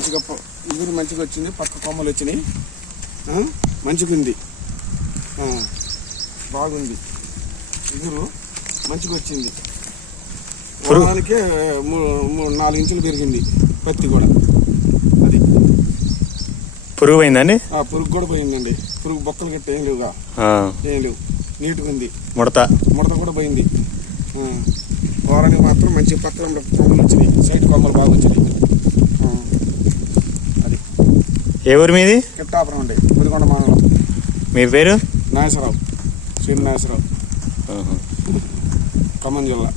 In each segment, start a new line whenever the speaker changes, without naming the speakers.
మంచిగా వచ్చింది పక్క కొమ్మలు వచ్చినాయి. మంచిగా ఉంది బాగుంది. ఇగురు మంచిగా వచ్చింది. మూడు నాలుగు ఇంచులు పెరిగింది పత్తి కూడా. అది.
పురుగు పోయిందండి
ఆ పురుగు కూడా పోయిందండి. పురుగు బొక్కలు గట్టి ఏం లేవుగా. ఏం లేవు. నీట్గా ఉంది
ముడత.
ముడత కూడా పోయింది. వారానికి మాత్రం మంచి పక్కన కొమ్మలు వచ్చినాయి. సైడ్ కొమ్మలు బాగా వచ్చినాయి ఆ, అది
ఏ ఊరు మీది?
కిట్టాపురం అండి. ముదికొండ మండలం
మీ పేరు?
నాగేశ్వరరావు. శ్రీ నాగేశ్వరరావు. ఖమ్మం జిల్లా.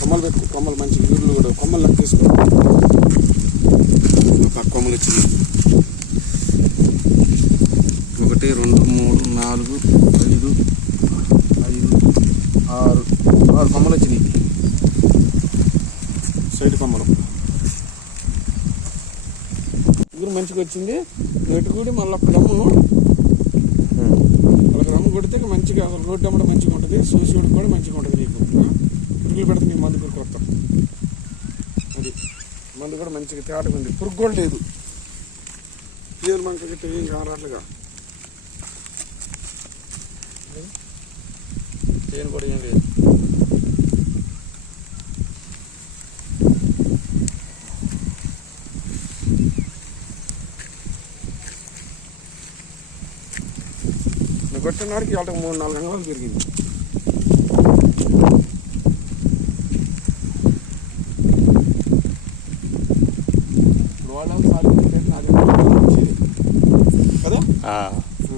కొమ్మలు పెట్టుకో కొమ్మలు మంచి ఊర్లు కూడా కొమ్మలు లెక్క తీసుకో. పక్క కొమ్మలు వచ్చింది ఒకటి రెండు మూడు నాలుగు. నాలుగు కొమ్మలు వచ్చినాయి. సైడ్ కొమ్మలు. ఊరు మంచిగా వచ్చింది. నెట్టు కూడా మళ్ళీ ఒక రమ్ము. ఒక రమ్ము కొడితే మంచిగా రోడ్డు అమ్మడం మంచిగా ఉంటుంది. సోసియోడు కూడా మంచిగా ఉంటుంది నీకు. పురుగులు పెడితే నీకు మందు పురుగు కొత్త అది. మందు కూడా మంచిగా తేటగా ఉంది. పురుగు కూడా లేదు. పేరు మనకి ఏం కానట్లుగా. పేరు కూడా ఏం లేదు. కొట్టిన నాడికి వాళ్ళకి మూడు నాలుగు అంగళాలు పెరిగింది ఇప్పుడు వాళ్ళు సాగు పెట్టేది నాది కదా
ఆ.